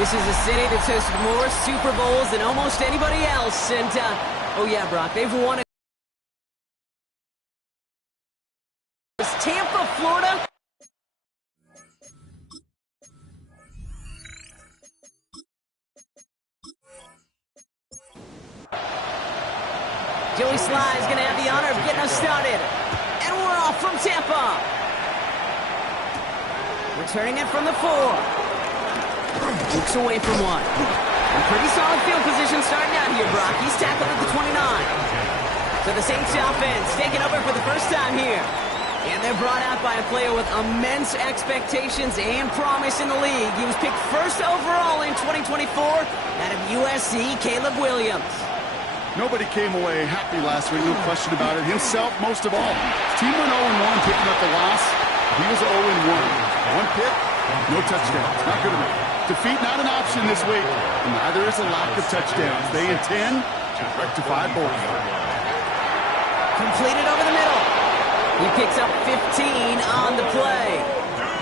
This is a city that's hosted more Super Bowls than almost anybody else. And, oh yeah, Brock, they've won it. Tampa, Florida. Joey Sly is going to have the honor of getting us started. And we're off from Tampa. Returning it from the 4. Looks away from 1. A pretty solid field position starting out here, Brock. He's tackled at the 29. So the Saints offense taking over for the first time here. And they're brought out by a player with immense expectations and promise in the league. He was picked first overall in 2024 out of USC, Caleb Williams. Nobody came away happy last week, no question about it. Himself, most of all. His team went 0-1, picking up the loss. He was 0-1. One pick, no touchdowns. Not good enough. Defeat not an option this week. And neither is a lack of touchdowns. They intend to rectify both. Completed over the middle. He picks up 15 on the play.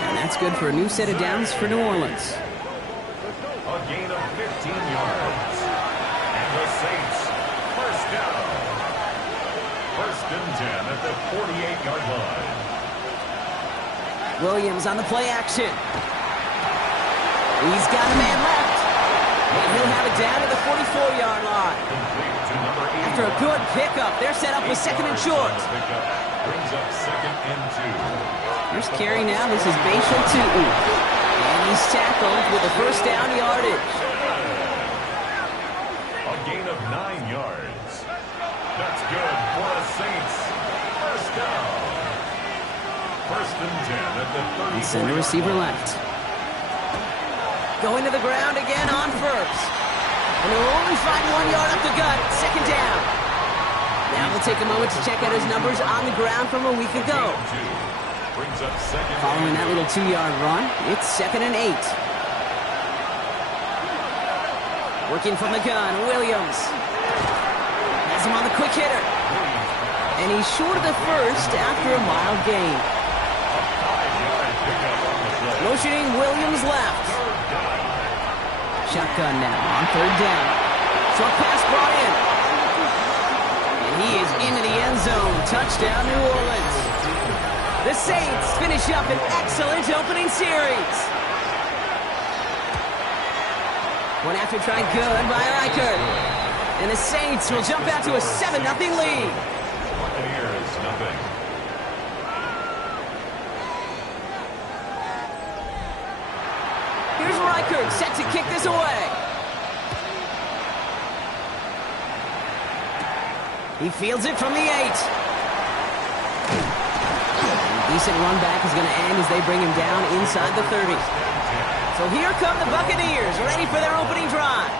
And that's good for a new set of downs for New Orleans. A gain of 15 yards. And the Saints, first down. First and 10 at the 48-yard line. Williams on the play action. He's got a man left. And he'll have it down to the 44-yard line. After a good pickup, they're set up with second and short. Brings up second and 2. Here's carry now. This is Bashal Tootin. And he's tackled with a first down yardage. A gain of 9 yards. That's good for the Saints. First down. First and 10 at the 30. Center receiver left. Going to the ground again on first. And they'll only find 1 yard up the gut. Second down. Now we'll take a moment to check out his numbers on the ground from a week ago. Following that little 2-yard run, it's second and 8. Working from the gun, Williams. Has him on the quick hitter. And he's short of the first after a mild gain. Motioning Williams left. Shotgun now on third down. Short pass brought in. And he is into the end zone. Touchdown, New Orleans. The Saints finish up an excellent opening series. One after try good by Reichert. And the Saints will jump out to a 7-0 lead. Buccaneers, nothing. Here's Reichert set to kick this away. He fields it from the 8. Decent run back is going to end as they bring him down inside the 30. So here come the Buccaneers, ready for their opening drive.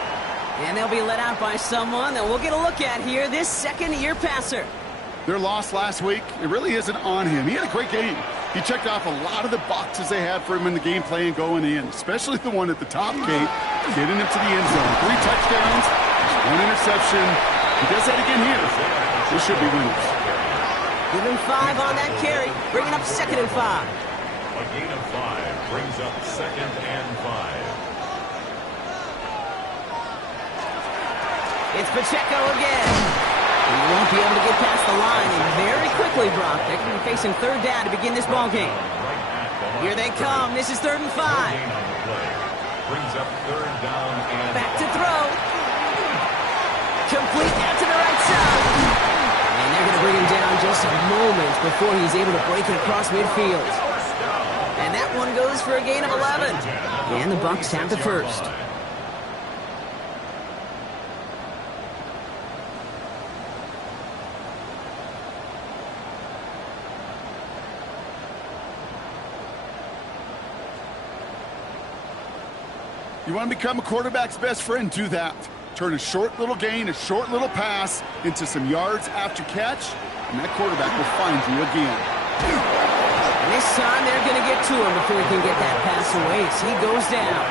And they'll be let out by someone that we'll get a look at here, this second-year passer. Their loss last week, it really isn't on him. He had a great game. He checked off a lot of the boxes they had for him in the game plan going in, especially the one at the top gate, getting him to the end zone. 3 touchdowns, 1 interception. He does that again here. This should be winners. Give him 5 on that carry, bringing up second and 5. A gain of 5 brings up second and 5. It's Pacheco again. He won't be able to get past the line, and very quickly, Brock, they're going to be facing third down to begin this ball game. Here they come. This is 3rd and 5. Brings up third down and back to throw. Complete out to the right side. And they're going to bring him down just a moment before he's able to break it across midfield. And that one goes for a gain of 11. And the Bucs have the first. You want to become a quarterback's best friend? Do that. Turn a short little gain, a short little pass into some yards after catch, and that quarterback will find you again. And this time they're going to get to him before he can get that pass away as he goes down.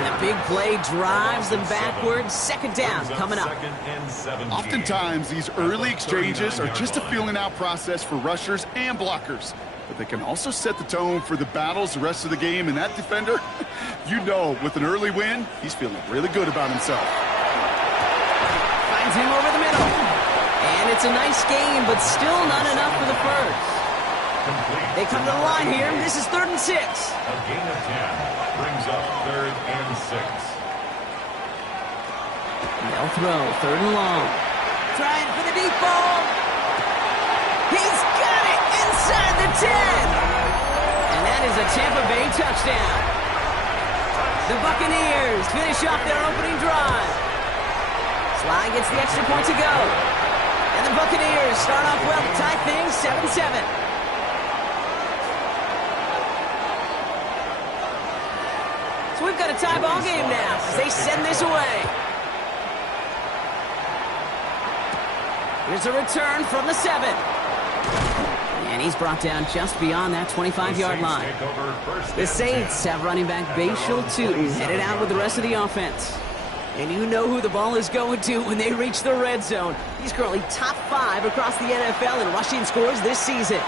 And the big play drives them backwards. Second down coming up. Oftentimes, these early exchanges are just a feeling out process for rushers and blockers. but they can also set the tone for the battles the rest of the game. And that defender, you know, with an early win, he's feeling really good about himself. Finds him over the middle. And it's a nice game, but still not enough for the first. They come to the line here. This is 3rd and 6. A gain of 10 brings up 3rd and 6. They'll throw 3rd and long. Trying for the deep ball. He's got it inside the 10. And that is a Tampa Bay touchdown. The Buccaneers finish off their opening drive. Sly gets the extra point to go. And the Buccaneers start off well to tie things 7-7. So we've got a tie ball game now as they send this away. Here's a return from the 7. And he's brought down just beyond that 25-yard line. The Saints have running back Bashal Tootin headed out with the rest of the offense. And you know who the ball is going to when they reach the red zone. He's currently top 5 across the NFL in rushing scores this season.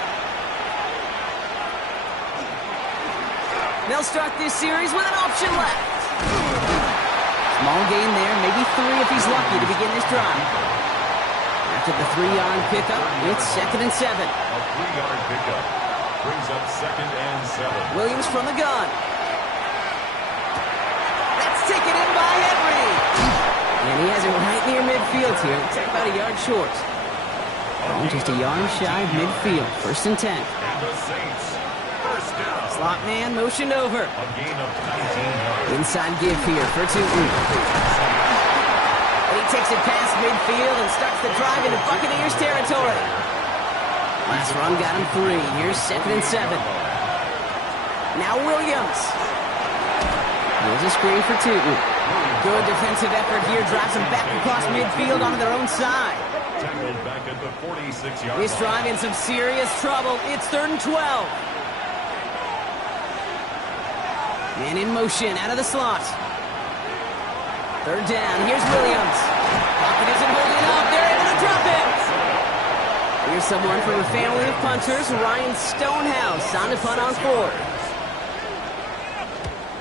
They'll start this series with an option left. Small gain there, maybe 3 if he's lucky to begin this drive. After the 3-yard pickup, it's 2nd and 7. A 3-yard pickup brings up 2nd and 7. Williams from the gun. That's taken in by Henry. And he has it right near midfield here. It's about a yard short. Oh, just a yard shy of midfield. 1st and 10. And the Saints, first down. Slot man motioned over. A gain of 19 yards. Inside give here for Tootin. And he takes it past midfield and starts the drive into Buccaneers territory. Last run got him 3. Here's 2nd and 7. Now Williams. Here's a screen for Tootin. Good defensive effort here. Drives him back across midfield onto their own side. Tackled back at the 46-yard line. This drive in some serious trouble. It's 3rd and 12. And in motion out of the slot. 3rd down. Here's Williams. Pocket isn't holding up. They're able to drop it. Here's someone from a family of punters. Ryan Stonehouse on to punt on 4th.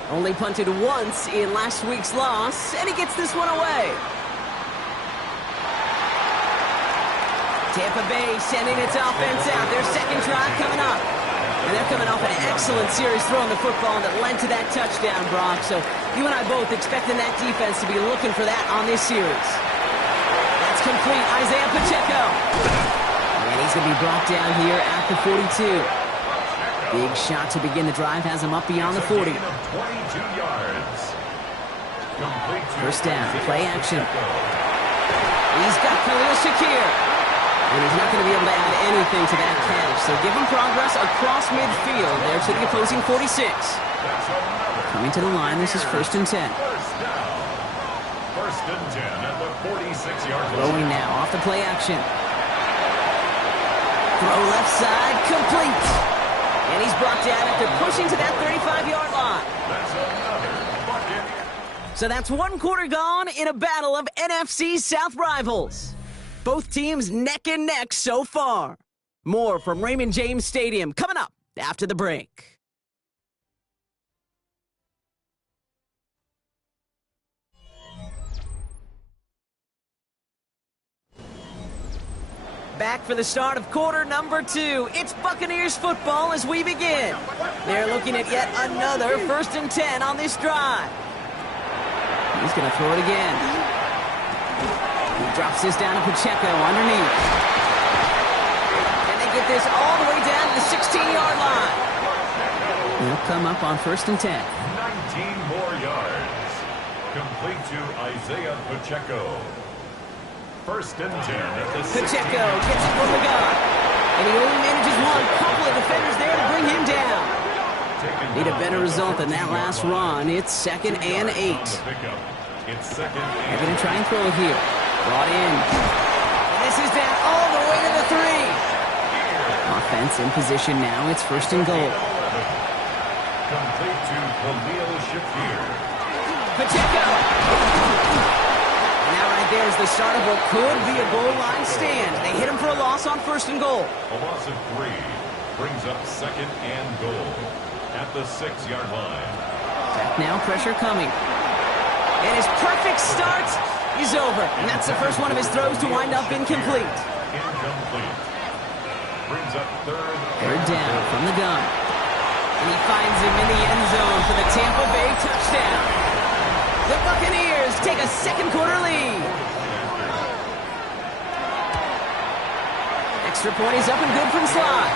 Only punted once in last week's loss, and he gets this one away. Tampa Bay sending its offense out. Their second drive coming up. And they're coming off an excellent series throwing the football that led to that touchdown, Brock. So you and I both expecting that defense to be looking for that on this series. That's complete. Isaiah Pacheco. And he's going to be brought down here at the 42. Big shot to begin the drive has him up beyond the 40. 22 yards. Complete to 1st down, play action. He's got Khalil Shakir. And he's not going to be able to add anything to that catch. So give him progress across midfield there to the opposing 46. Coming to the line, this is 1st and 10. First down. 1st and 10 at the 46-yard line. Throwing now off the play action. Throw left side, complete. And he's brought down after pushing to that 35-yard line. That's another bucket. So that's 1 quarter gone in a battle of NFC South rivals. Both teams neck and neck so far. More from Raymond James Stadium coming up after the break. Back for the start of quarter number 2. It's Buccaneers football as we begin. They're looking at yet another 1st and 10 on this drive. He's going to throw it again. He drops this down to Pacheco underneath. And they get this all the way down to the 16-yard line. They'll come up on 1st and 10. 19 more yards. Complete to Isaiah Pacheco. 1st and 10 at the 16. Pacheco gets it from the gun. And he only manages one. Couple of defenders there to bring him down. Need a better result than that last run. It's 2nd and 8. It's 2nd and They're going to try and throw it here. Brought in. And this is down all the way to the 3. Offense in position now. It's 1st and goal. complete to Khalil Shakir. Pacheco. And now right there is the start of what could be a goal line stand. They hit him for a loss on 1st and goal. A loss of 3. Brings up second and goal at the 6-yard line. Now pressure coming. And his perfect start is over. And that's the first one of his throws to wind up incomplete. Incomplete. Brings up Third down from the gun. And he finds him in the end zone for the Tampa Bay touchdown. The Buccaneers take a second quarter lead. Extra point is up and good from Sly.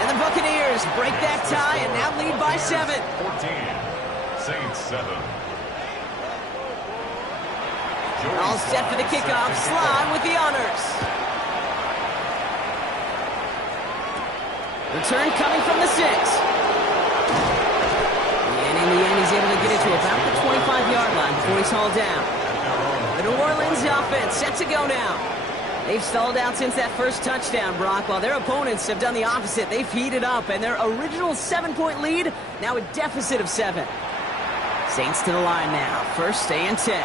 And the Buccaneers break that tie and now lead by 7. 14. Saints 7. All set for the kickoff. Sly with the honors. Return coming from the 6. And in the end, he's able to get it to about the 25-yard line before he's hauled down. The New Orleans offense set to go now. They've stalled out since that first touchdown, Brock, while their opponents have done the opposite. They've heated up, and their original 7-point lead, now a deficit of 7. Saints to the line now. First and 10.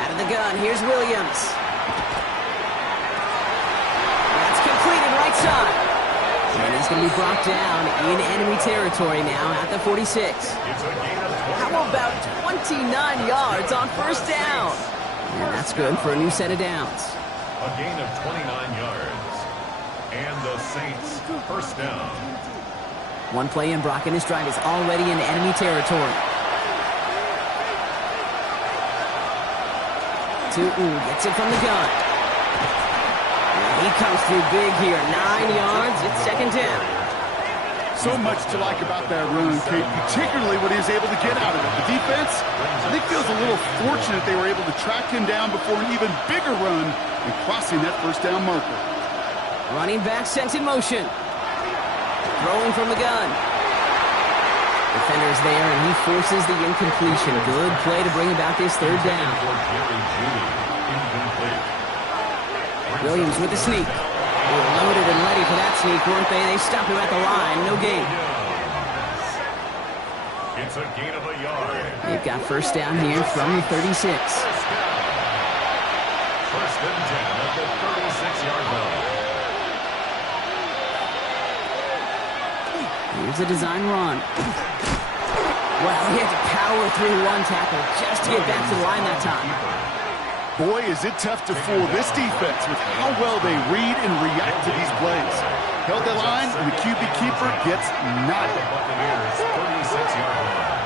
Out of the gun, here's Williams. That's completed right side. And he's going to be brought down in enemy territory now at the 46. How about 29 yards on first down? And that's good for a new set of downs. A gain of 29 yards. And the Saints first down. One play in, Brock, and his drive is already in enemy territory. Tootin gets it from the gun. And he comes through big here. 9 yards. It's second down. So much to like about that run, Kate, particularly what he was able to get out of it. The defense, I think, feels a little fortunate they were able to track him down before an even bigger run and crossing that first down marker. Running back sent in motion. Throwing from the gun. Defender's there, and he forces the incompletion. Good play to bring about this third down. Williams with the sneak. They were loaded and ready for that sneak, weren't they? They stopped him at the line. No gain. It's a gain of a yard. They've got first down here from the 36. First and 10 at the 36-yard line. Here's a design run. Well, he had to power through one tackle just to get back to the line that time. Boy, is it tough to fool this defense with how well they read and react to these plays. Held the line, and the QB keeper gets nothing. Buccaneers 36-yard line.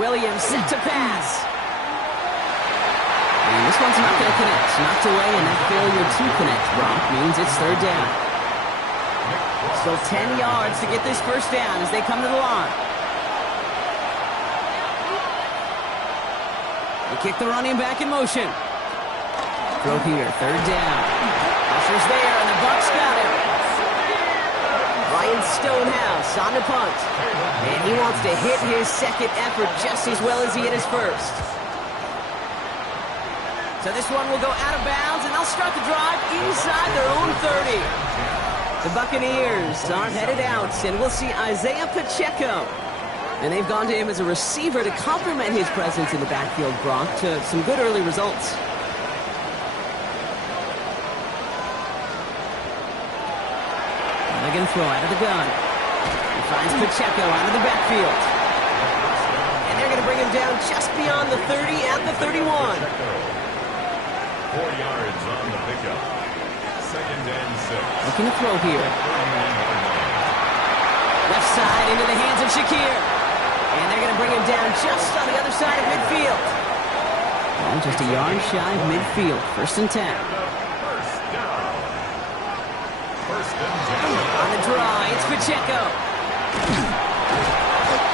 Williams set to pass. And this one's not going to connect. Knocked away, and that failure to connect, Brock, means it's third down. Still 10 yards to get this first down as they come to the line. They kick the running back in motion. Throw here, third down. Usher's there, and the Bucs got him. Ryan Stonehouse on the punt. And he wants to hit his second effort just as well as he hit his first. So this one will go out of bounds, and they'll start the drive inside their own 30. The Buccaneers are headed out, and we'll see Isaiah Pacheco. And they've gone to him as a receiver to complement his presence in the backfield, Brock, to some good early results. And they're going to throw out of the gun. He finds Pacheco out of the backfield. And they're going to bring him down just beyond the 30 at the 31. 4 yards on the pickup. Second and 6. Looking to throw here. Left side into the hands of Shakir. And they're going to bring him down just on the other side of midfield. Well, just a yard shy of midfield. First and 10. First down. First and 10. On the draw, it's Pacheco.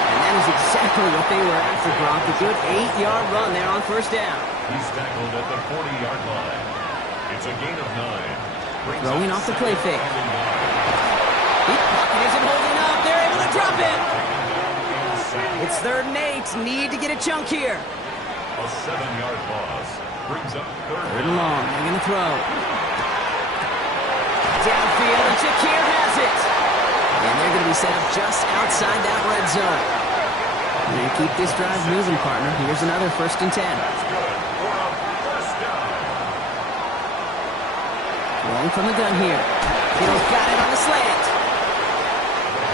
And that is exactly what they were after, Brock. A good 8-yard run there on first down. He's tackled at the 40-yard line. It's a gain of 9. Throwing off the play fake. He isn't holding up. They're able to drop it. It's third and 8. Need to get a chunk here. A 7-yard loss brings up third and long. They're going to throw. Downfield, and Shakir has it. And they're going to be set up just outside that red zone. And keep this drive moving, partner. Here's another 1st and 10. Rolling from the gun here. Kittle's got it on the slant.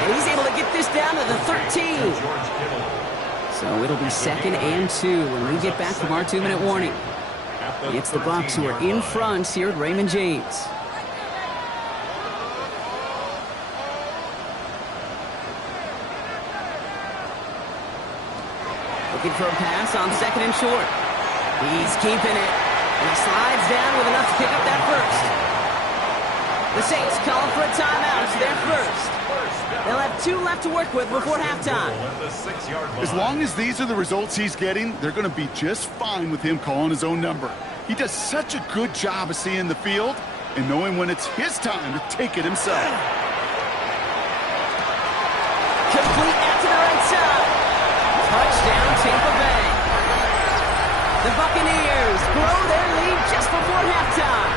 And he's able to get this down to the 13. So it'll be 2nd and 2 when we get back from our 2-minute warning. It's the Bucs who are in front here at Raymond James. Looking for a pass on 2nd and short. He's keeping it. And he slides down with enough to pick up that first. The Saints calling for a timeout. It's their first. They'll have 2 left to work with before halftime. As long as these are the results he's getting, they're going to be just fine with him calling his own number. He does such a good job of seeing the field and knowing when it's his time to take it himself. Complete out to the right side. Touchdown, Tampa Bay. The Buccaneers grow their lead just before halftime.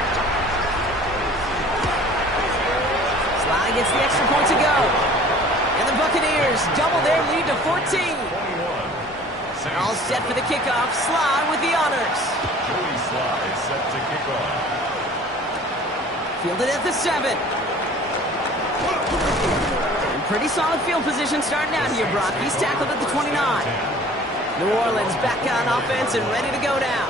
Sly gets the extra point to go. And the Buccaneers double their lead to 14. They're all set for the kickoff. Sly with the honors. Joey Sly is set to kick off. Fielded at the 7. And pretty solid field position starting out here, Brock. He's tackled at the 29. New Orleans back on offense and ready to go now.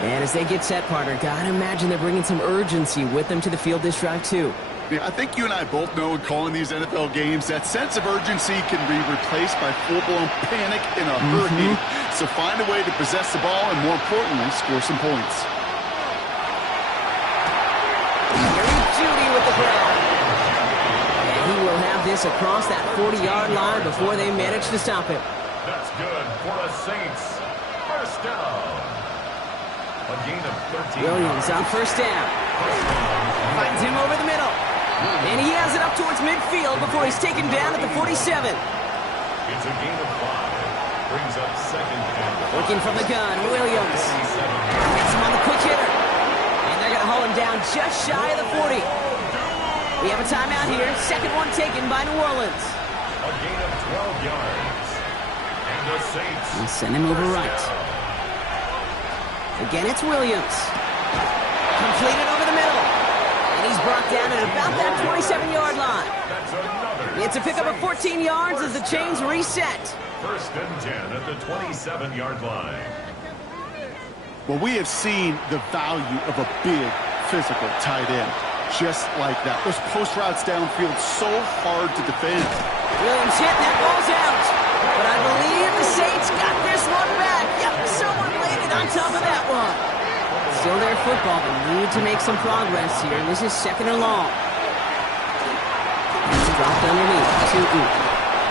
And as they get set, partner, gotta imagine they're bringing some urgency with them to the field this drive, too. Yeah, I think you and I both know in calling these NFL games that sense of urgency can be replaced by full-blown panic in a hurry. So find a way to possess the ball and, more importantly, score some points. Judy with the grab. And he will have this across that 40-yard line before they manage to stop him. That's good for the Saints. First down. A gain of 13. Williams on first down. Finds him over the middle. And he has it up towards midfield before he's taken down at the 47. It's a gain of 5. Brings up 2nd and 5. Looking from the gun, Williams. Gets him on the quick hitter. And they're going to haul him down just shy of the 40. We have a timeout here. 2nd one taken by New Orleans. A gain of 12 yards. And the Saints. And send him over right. Again, it's Williams. Completed over the middle. And he's brought down at about that 27-yard line. That's another. It's a pickup of 14 yards as the chains reset. 1st and 10 at the 27-yard line. Well, we have seen the value of a big, physical tight end. Just like that. Those post routes downfield so hard to defend. Williams hit, that ball's out. But I believe the Saints got this one back. Yep, someone landed on top of that one. Still their football, but need to make some progress here. This is 2nd and long. He's dropped underneath to Oop.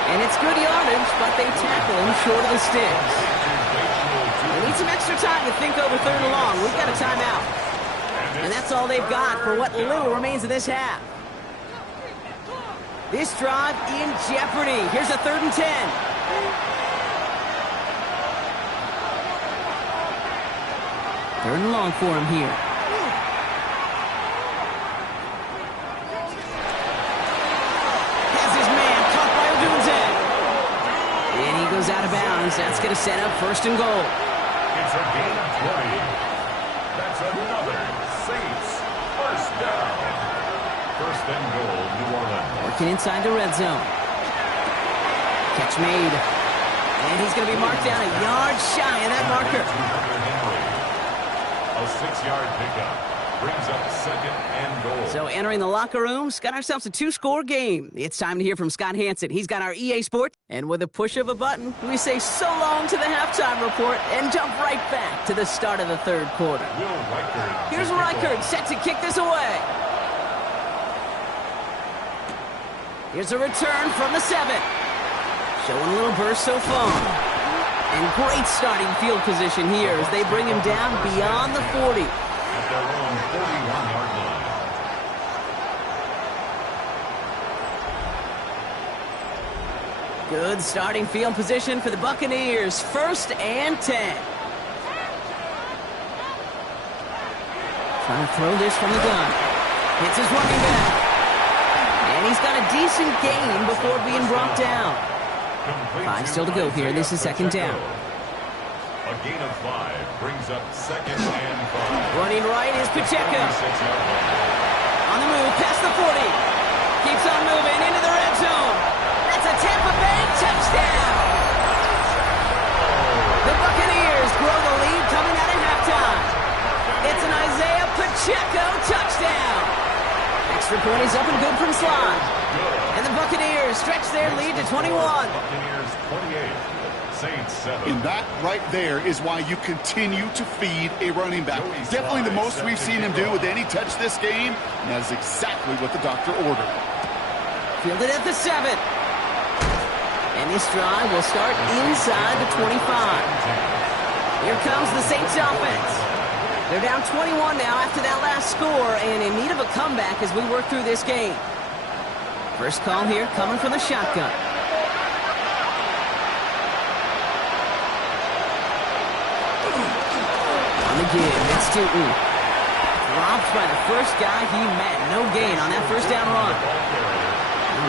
And it's good yardage, but they tackle him short of the sticks. They need some extra time to think over 3rd and long. We've got a timeout. And that's all they've got for what little remains of this half. This drive in jeopardy. Here's a 3rd and 10. Third and long for him here. Has his man caught by Odunze. And he goes out of bounds. That's going to set up 1st and goal. It's a gain of 20. That's another Saints 1st down. 1st and goal, New Orleans. Working inside the red zone. Catch made. And he's going to be marked down a yard shy of that marker. A 6-yard pickup brings up 2nd and goal. So entering the locker room, got ourselves a 2-score game. It's time to hear from Scott Hansen. He's got our EA Sports. And with a push of a button, we say so long to the halftime report and jump right back to the start of the 3rd quarter. Here's Reichard set to kick this away. Here's a return from the 7. Showing a little burst so far. And great starting field position here as they bring him down beyond the 40. At their own 41-yard line. Good starting field position for the Buccaneers. 1st and 10. Trying to throw this from the gun. Hits his running back. And he's got a decent gain before being brought down. Complete 5 still to go here. This is second down. A gain of 5 brings up second and 5. Running right is Pacheco. 46-yard line. On the move, past the 40. Keeps on moving into the red zone. That's a Tampa Bay touchdown. The Buccaneers grow the lead coming out of halftime. It's an Isaiah Pacheco touchdown. Extra point is up and good from Slot. And the Buccaneers stretch their lead to 21. Buccaneers 28. Saints 7. And that right there is why you continue to feed a running back. Definitely the most we've seen him do with any touch this game, and that is exactly what the doctor ordered. Fielded at the 7. And this drive will start inside the 25. Here comes the Saints offense. They're down 21 now after that last score and in need of a comeback as we work through this game. First call here coming from the shotgun. On the give, it's Stoughton. Dropped by the first guy he met. No gain on that first down run.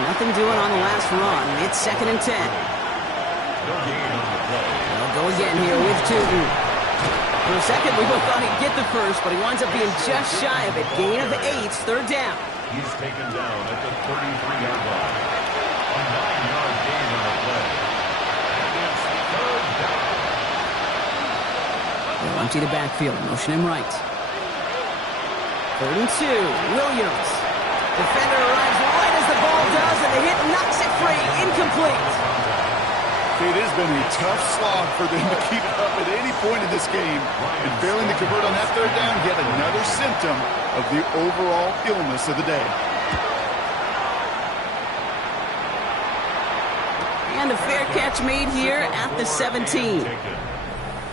Nothing doing on the last run. It's second and 10. No gain on the play. They'll go again here with Stoughton. For a second, we both thought he'd get the first, but he winds up being just shy of it. Gain of 8, third down. He's taken down at the 33-yard line. A 9-yard gain on the play. And it's third down. They'll empty the backfield, motion him right. 3rd and 2, Williams. Defender arrives right as the ball does, and the hit knocks it free. Incomplete. It has been a tough slog for them to keep up at any point in this game. And failing to convert on that third down, yet another symptom of the overall illness of the day. And a fair catch made here at the 17.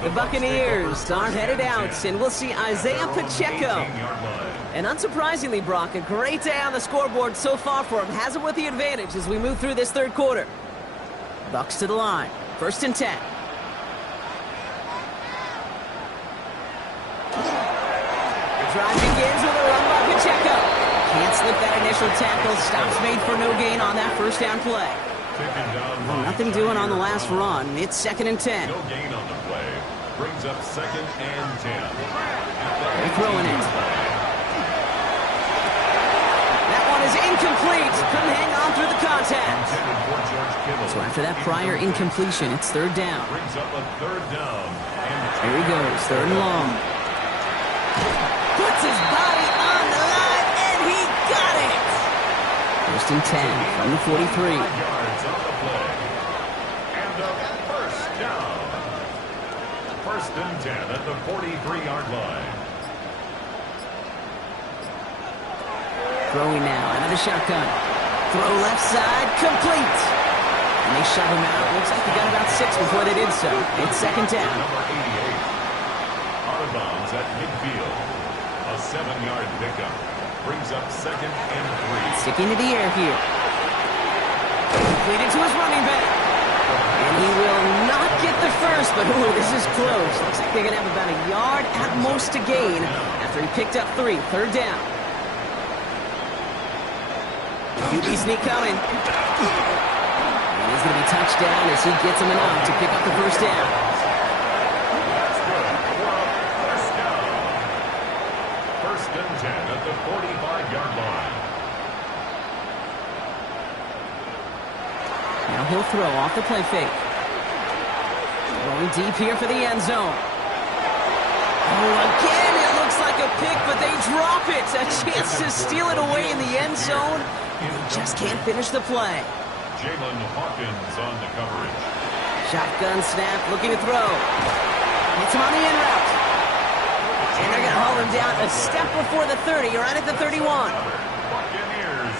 The Buccaneers are headed out, and we'll see Isaiah Pacheco. And unsurprisingly, Brock, a great day on the scoreboard so far for him. Has it with the advantage as we move through this third quarter. Bucs to the line. 1st and 10. The drive begins with a run by Pacheco. Can't slip that initial tackle. Stops made for no gain on that first down play. Well, nothing doing on the last run. It's 2nd and 10. No gain on the play. Brings up 2nd and 10. They're throwing it. That one is incomplete. Couldn't hang on through the contact. So after that prior incompletion, it's 3rd down. Brings up a 3rd down. Here he goes, 3rd and long. Puts his body on the line, and he got it. 1st and 10 from the 43. Yards on the play. And a first down. 1st and 10 at the 43-yard line. Throwing now out of the shotgun. Throw left side, complete. And they shove him out. Looks like they got about 6 before they did so. It's 2nd down. Number 88. Out of bounds at midfield. A 7-yard pickup. Brings up 2nd and 3. Sticking to the air here. Completed to his running back. And he will not get the first, but ooh, this is close. Looks like they're going to have about a yard at most to gain after he picked up 3. 3rd down. QB sneak coming. And he's going to be touched down as he gets him enough to pick up the first down. That's good for a first down. 1st and 10 at the 45-yard line. Now he'll throw off the play fake. Going deep here for the end zone. Oh, again, it looks like a pick, but they drop it. A chance to steal it away in the end zone. And he just can't finish the play. Jalen Hawkins on the coverage. Shotgun snap, looking to throw. Hits him on the in route. And they're going to haul him down a step before the 30, right at the 31. Buccaneers,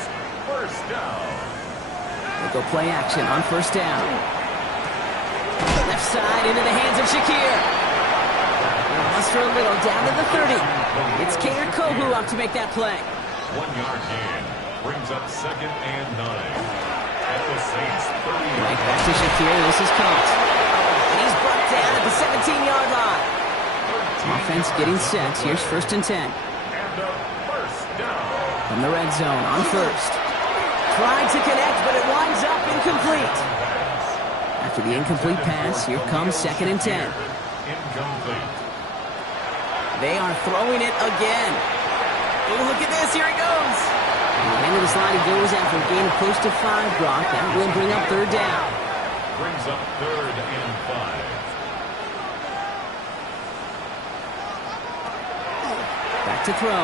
first down. They'll go play action on 1st down. Left side into the hands of Shakir. Lost for a little, down to the 30. It's Kader Kohu up to make that play. 1-yard gain. Brings up 2nd and 9. At the Saints 30. Right back to Shakir. This is caught. And he's brought down at the 17-yard line. Offense getting set. Here's 1st and 10. And a first down. From the red zone on 1st. Tried to connect, but it winds up incomplete. After the incomplete pass, here comes 2nd and 10. Incomplete. They are throwing it again. Oh, look at this. Here it goes. Into the slide it goes after a gain of close to 5, Brock. That will bring up 3rd down. Brings up 3rd and 5. Back to throw.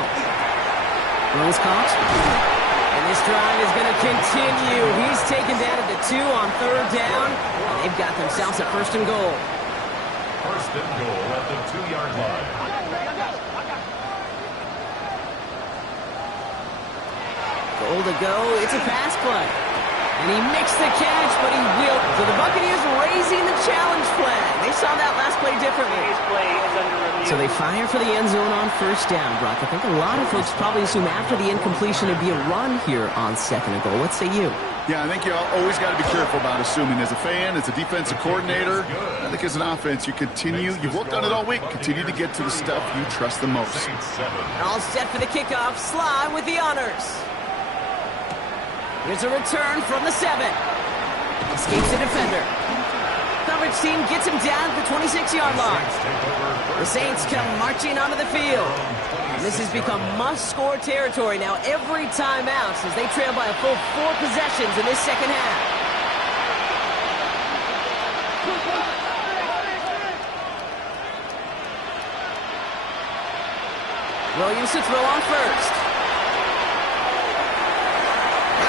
Throw is caught. And this drive is going to continue. He's taken down at the 2 on 3rd down. And they've got themselves a 1st and goal. 1st and goal at the 2-yard line. Goal to go. It's a pass play. And he makes the catch, but he will. So the Buccaneers raising the challenge flag. They saw that last play differently. So they fire for the end zone on 1st down, Brock. I think a lot of folks probably assume after the incompletion it'd be a run here on 2nd and goal. What say you? Yeah, I think you always got to be careful about assuming. As a fan, as a defensive coordinator, I think as an offense, you've worked on it all week, continue to get to the stuff you trust the most. All set for the kickoff. Sly with the honors. Here's a return from the 7. Escapes the defender. Coverage team gets him down at the 26-yard line. The Saints come marching onto the field. And this has become must-score territory now every time out as they trail by a full 4 possessions in this second half. Williams to throw on 1st.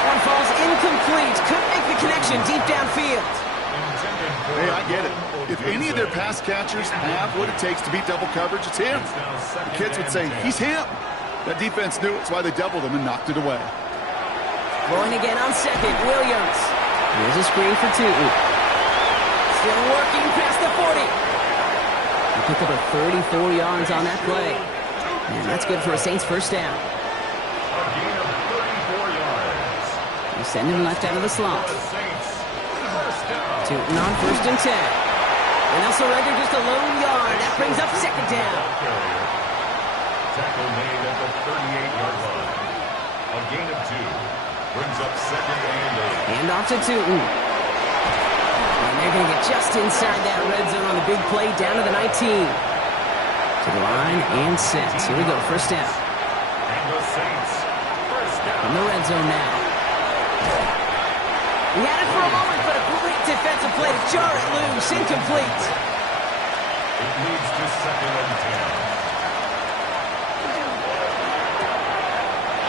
One falls incomplete. Couldn't make the connection deep downfield. Hey, I get it. If any of their pass catchers have what it takes to beat double coverage, it's him. The kids would say, he's him. That defense knew it's why they doubled him and knocked it away. Going again on 2nd. Williams. Here's a screen for 2. Still working past the 40. He picked up a 34 yards on that play. And that's good for a Saints 1st down. Send him left out of the slot. Tootin on 1st and 10. And they'll surrender just a lone yard. That brings up 2nd down. Tackle made at the 38-yard line. A gain of 2. Brings up 2nd and 8. Hand off to Tootin. And they're going to get just inside that red zone on the big play down to the 19. To the line and set. Here we go. 1st down. And the Saints. 1st down. In the red zone now. He had it for a moment, but a great defensive play to jar it loose. Incomplete. It leads to 2nd and 10.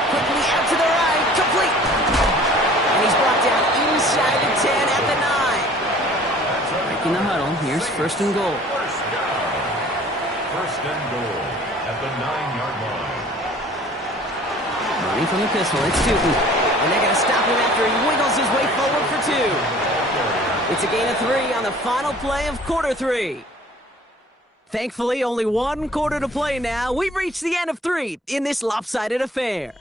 Quickly out to the right. Complete. And he's brought down inside the 10 at the 9. Breaking the huddle. Here's 1st and goal. 1st down. 1st and goal at the 9-yard line. Running from the pistol. It's Tootin. And they're going to stop him after he wiggles his way forward for 2. It's a gain of 3 on the final play of quarter 3. Thankfully, only 1 quarter to play now. We've reached the end of 3 in this lopsided affair.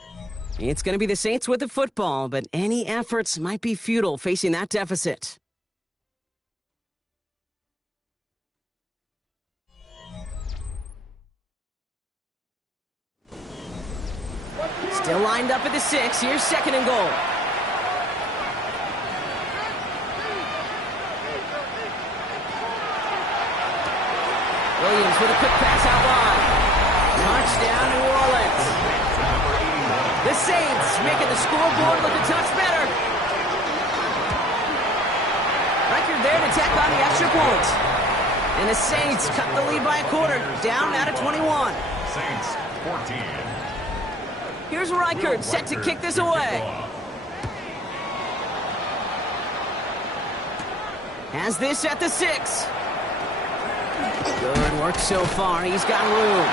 It's going to be the Saints with the football, but any efforts might be futile facing that deficit. Still lined up at the 6. Here's 2nd and goal. Williams with a quick pass out wide. Touchdown, New Orleans. The Saints making the scoreboard look a touch better. Record there to tack on the extra point. And the Saints cut the lead by a quarter, down out of 21. Saints 14. Here's Reichert set to kick this away. Has this at the 6. Good work so far. He's got room.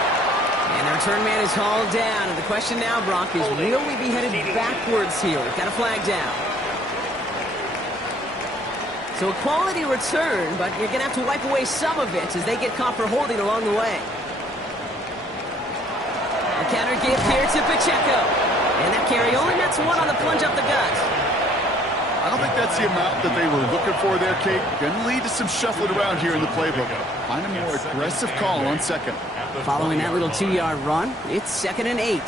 And the return man is hauled down. And the question now, Brock, is will we be headed backwards here? We've got a flag down. So a quality return, but you're going to have to wipe away some of it as they get caught for holding along the way. A counter give here to Pacheco. And that carry only nets 1 on the plunge up the gut. I don't think that's the amount that they were looking for there, Kate. Going to lead to some shuffling around here in the playbook. Find a more aggressive call on 2nd. Following that little 2-yard run, it's 2nd and 8.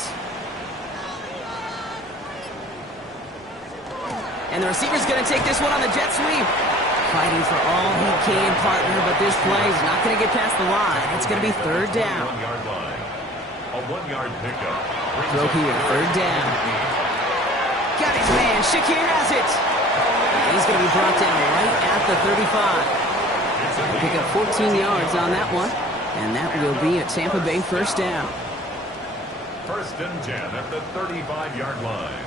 And the receiver's going to take this one on the jet sweep. Fighting for all he can, partner, but this play is not going to get past the line. It's going to be third down. 1-yard line. A 1-yard pickup. Throw here, third down. Got his man. Shakir has it. He's going to be brought down right at the 35. Pick up 14 yards on that one, and that will be a Tampa Bay first down. First and 10 at the 35-yard line.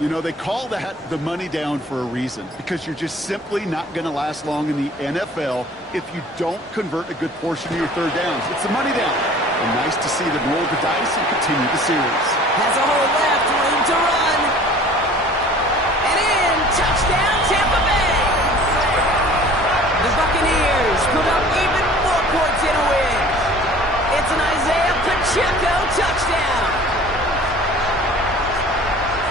You know, they call that the money down for a reason, because you're just simply not going to last long in the NFL if you don't convert a good portion of your third downs. It's the money down. And nice to see them roll the dice and continue the series. Has a hole left, room to run. And in, touchdown, Tampa Bay. The Buccaneers put up even more points in a win. It's an Isaiah Pacheco touchdown.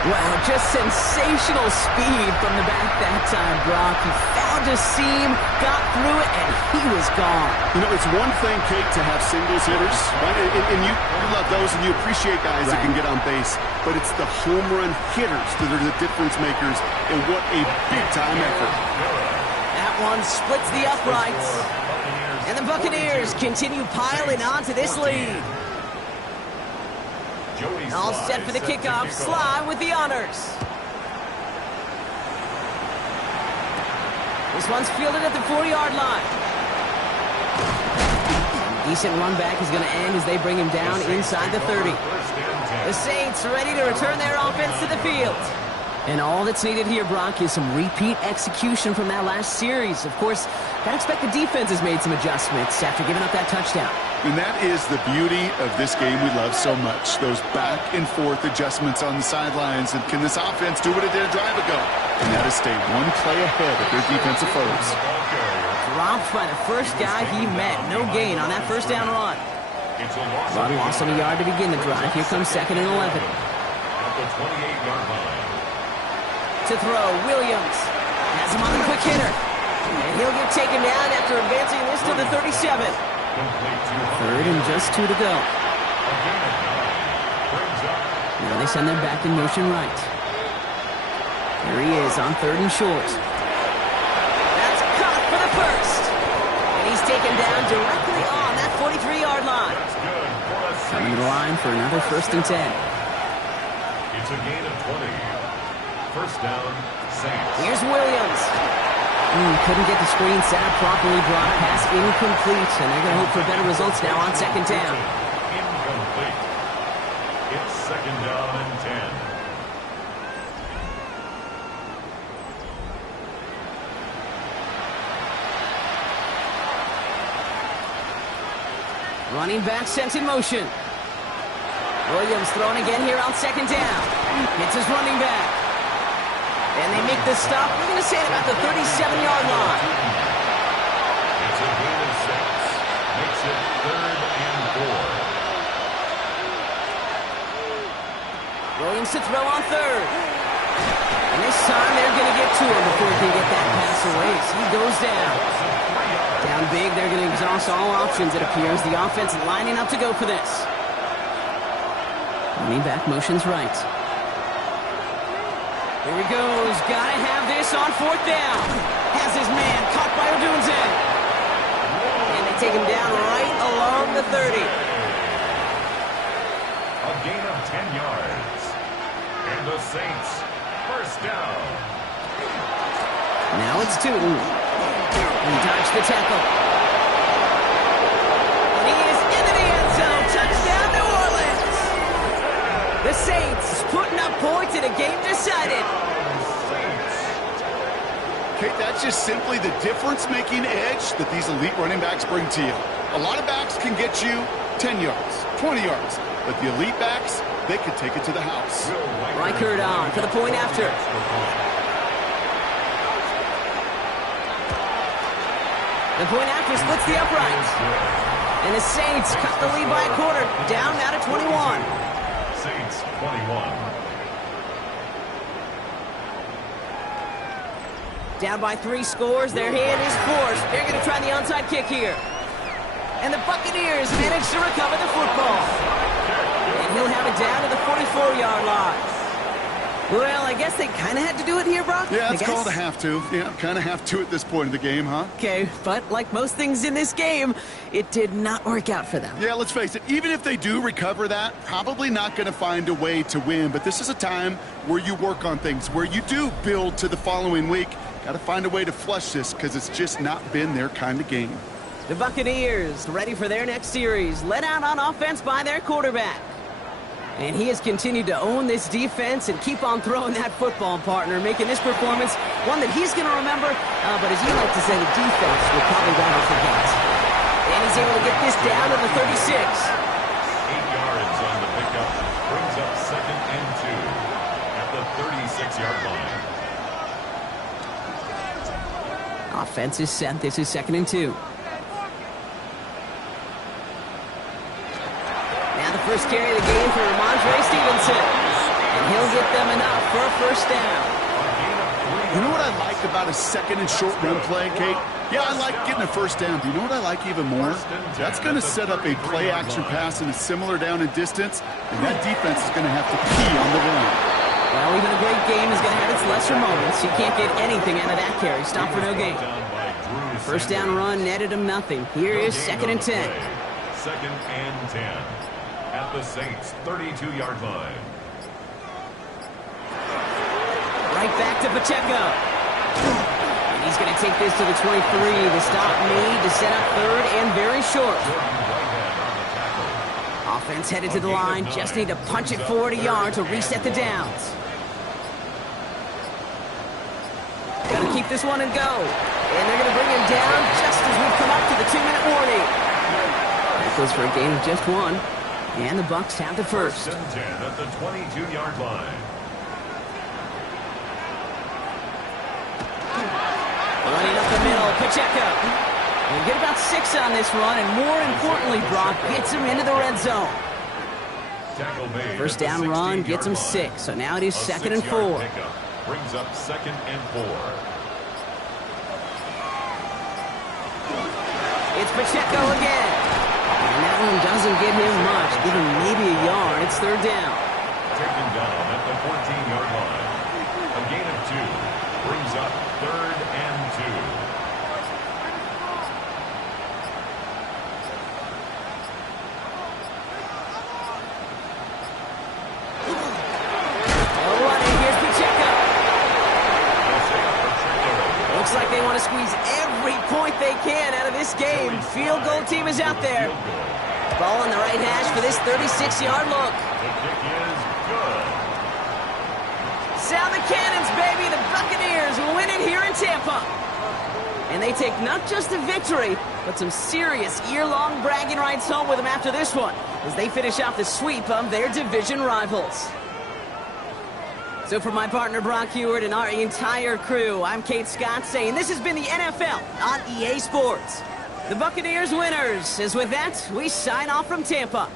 Wow, just sensational speed from the back that time, Brock. He found a seam, got through it, and he was gone. You know, it's one thing, Kate, to have singles hitters, right? And you love those, and you appreciate guys that can get on base. But it's the home run hitters that are the difference makers, and what a big-time effort. That one splits the uprights. And the Buccaneers continue piling on to this lead. All set for the kickoff. Sly with the honors. This one's fielded at the 40-yard line. Decent run back is going to end as they bring him down inside the 30. The Saints ready to return their offense to the field. And all that's needed here, Brock, is some repeat execution from that last series. Of course, I expect the defense has made some adjustments after giving up that touchdown. And that is the beauty of this game we love so much. Those back-and-forth adjustments on the sidelines. And can this offense do what it did a drive ago? And that is stay one play ahead of their defensive foes. Dropped by the first guy he met. No gain on that first down run. Run loss on a yard to begin the drive. Here comes second and 11. At the 28-yard line. To throw, Williams has him on the quick hitter. And he'll get taken down after advancing this to the 37. Third and just 2 to go. Now they send them back in motion right. Here he is on third and short. That's caught for the first. And he's taken down directly on that 43-yard line. Coming to the line for another first and 10. It's a gain of 20. First down, Saints. Here's Williams. Couldn't get the screen set up properly. Brock pass incomplete, and they're going to hope for better results now on second down. Incomplete. It's second down and 10. Running back sent in motion. Williams throwing again here on second down. Hits his running back. And they make this stop. We're going to say it about the 37-yard line. It's a gain of 6. Makes it third and 4. Williams to throw on third. And this time they're going to get to him before he can get that pass away. So he goes down. Down big, they're going to exhaust all options, it appears. The offense lining up to go for this. Running back motions right. Here he goes. Gotta have this on fourth down. Has his man caught by Odunze. And they take him down right along the 30. A gain of 10 yards. And the Saints, first down. Now it's Tootin. He dodged the tackle. And he is into the end zone. Touchdown, New Orleans. The Saints putting up points in a game decided. Kate, that's just simply the difference-making edge that these elite running backs bring to you. A lot of backs can get you 10 yards, 20 yards, but the elite backs, they could take it to the house. Reichert on for the point after. The point after splits the uprights. And the Saints cut the lead by a quarter, down now to 21. Saints 21. Down by 3 scores, their hand is forced. They're going to try the onside kick here. And the Buccaneers manage to recover the football. And he'll have it down to the 44-yard line. Well, I guess they kind of had to do it here, Brock. Yeah, it's called a have to. Yeah, kind of have to at this point in the game, huh? Okay, but like most things in this game, it did not work out for them. Yeah, let's face it, even if they do recover that, probably not going to find a way to win. But this is a time where you work on things, where you do build to the following week. Got to find a way to flush this because it's just not been their kind of game. The Buccaneers ready for their next series, led out on offense by their quarterback. And he has continued to own this defense and keep on throwing that football, partner, making this performance one that he's going to remember, but as you like to say, the defense will probably rather forget. And he's able to get this down to the 36. 8 yards on the pickup, brings up 2nd and 2 at the 36-yard line. Offense is set. This is 2nd and 2. First carry of the game for Ramondre Stevenson. And he'll get them enough for a first down. You know what I like about a 2nd and short run play, Kate? Yeah, I like getting a first down. Do you know what I like even more? That's going to set up a play-action pass in a similar down and distance, and that defense is going to have to key on the run. Well, even a great game is going to have its lesser moments. You can't get anything out of that carry. Stop for no gain. First down run netted him nothing. Here is 2nd and 10. 2nd and 10. At the Saints' 32-yard line. Right back to Pacheco. And he's going to take this to the 23. The stop made to set up 3rd and very short. Offense headed to the line. Just need to punch it forward a yard to reset the downs. Got to keep this one and go. And they're going to bring him down just as we've come up to the 2-minute warning. That goes for a gain of just 1. And the Bucs have the first. 1st and 10 at the 22-yard line. Running up the middle, Pacheco. We'll get about 6 on this run, and more importantly, Brock gets him into the red zone. First down run gets him 6, so now it is 2nd and 4. Brings up 2nd and 4. It's Pacheco again. And that one doesn't get him much, give him maybe a yard. It's 3rd down. Taken down at the 14-yard line. A gain of 2 brings up 3rd and 2. Running, here's Pacheco. Looks like they want to squeeze every point they can out of this game. Field goal team is out there. Ball on the right hash for this 36-yard look. The kick is good. Sound the cannons, baby. The Buccaneers win it here in Tampa. And they take not just a victory, but some serious year-long bragging rights home with them after this one, as they finish off the sweep of their division rivals. So for my partner Brock Heward and our entire crew, I'm Kate Scott saying this has been the NFL on EA Sports. The Buccaneers winners, as with that, we sign off from Tampa.